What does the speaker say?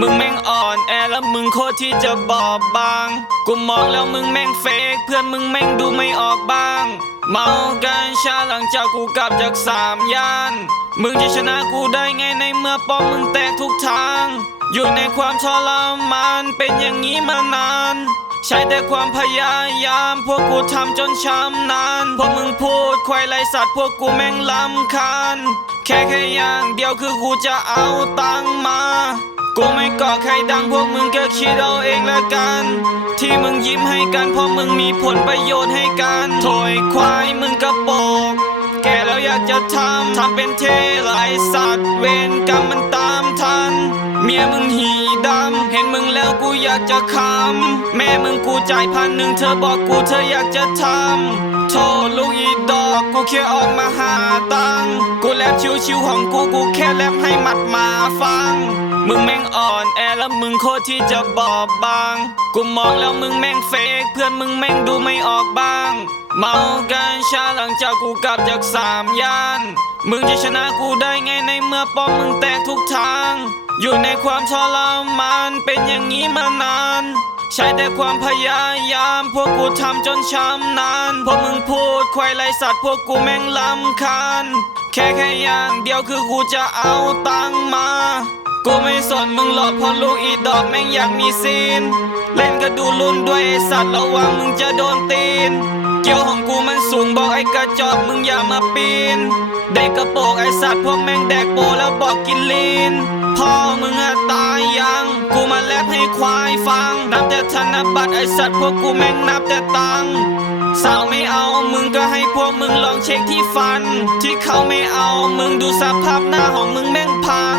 มึงแม่งอ่อนแอแล้วมึงโคตรที่จะบอบบาง กูมองแล้วมึงแม่งเฟกเพื่อนมึงแม่งดูไม่ออกบ้าง เมากันชาหลังจากกูกลับจากสามย่าน มึงจะชนะกูได้ไงในเมื่อป้อมมึงแตกทุกทาง อยู่ในความทรมานเป็นอย่างนี้มานาน ใช้แต่ความพยายาม พวกกูทำจนช้ำนาน พวกมึงพูดควายไรสัตว์พวกกูแม่งลำคาญ แค่แค่อย่างเดียวคือกูจะเอาตังมา กูไม่ก่อใครดังพวกมึงก็คิดเอาเองละกัน ที่มึงยิ้มให้กันเพราะมึงมีผลประโยชน์ให้กันโถยควายมึงกระโปกแกแล้วอยากจะทำทำเป็นเทไรสัตว์เวรกรรมมันตามทัน เมียมึงหีดำ อยากจะคำแม่มึงกูจ่ายพันหนึ่งเธอบอกกูเธออยากจะทำโทษลูกอีดอกกูแค่ออกมาหาตังกูแลบชิวๆของกูกูแค่แลบให้มัดมาฟัง มึงแม่งอ่อนแอแล้วมึงโคตรที่จะบอบบาง กูมองแล้วมึงแม่งเฟกเพื่อนมึงแม่งดูไม่ออกบ้าง เมากันชาหลังจากกูกลับจากสามย่าน มึงจะชนะกูได้ไงในเมื่อป้อมมึงแตกทุกทาง อยู่ในความทรมานเป็นอย่างนี้มานาน ใช้แต่ความพยายาม พวกกูทำจนช้ำนาน พวกมึงพูดควายไรสัตว์พวกกูแม่งลำคาญ แค่แค่อย่างเดียวคือกูจะเอาตังมา กูไม่สนมึงหรอกพราะลูกอีดอกแม่งอยากมีซีน เล่นก็ดูรุ่นด้วยไอสัตว์ระวังมึงจะโดนตีน เกี่ยวของกูมันสูงบอกไอ้กระจอกมึงอย่ามาปีน เด็กกระโปรงไอสัตว์พวกแม่งแดกโปแล้วบอกกินลีน พ่อมึงอะตายยัง กูมาแลบให้ควายฟัง นับแต่ธนบัตรไอสัตว์พวกกูแม่งนับแต่ตังสาวไม่เอามึงก็ให้พวกมึงลองเช็คที่ฟัน ที่เขาไม่เอามึงดูสภาพหน้าของมึงแม่งพัง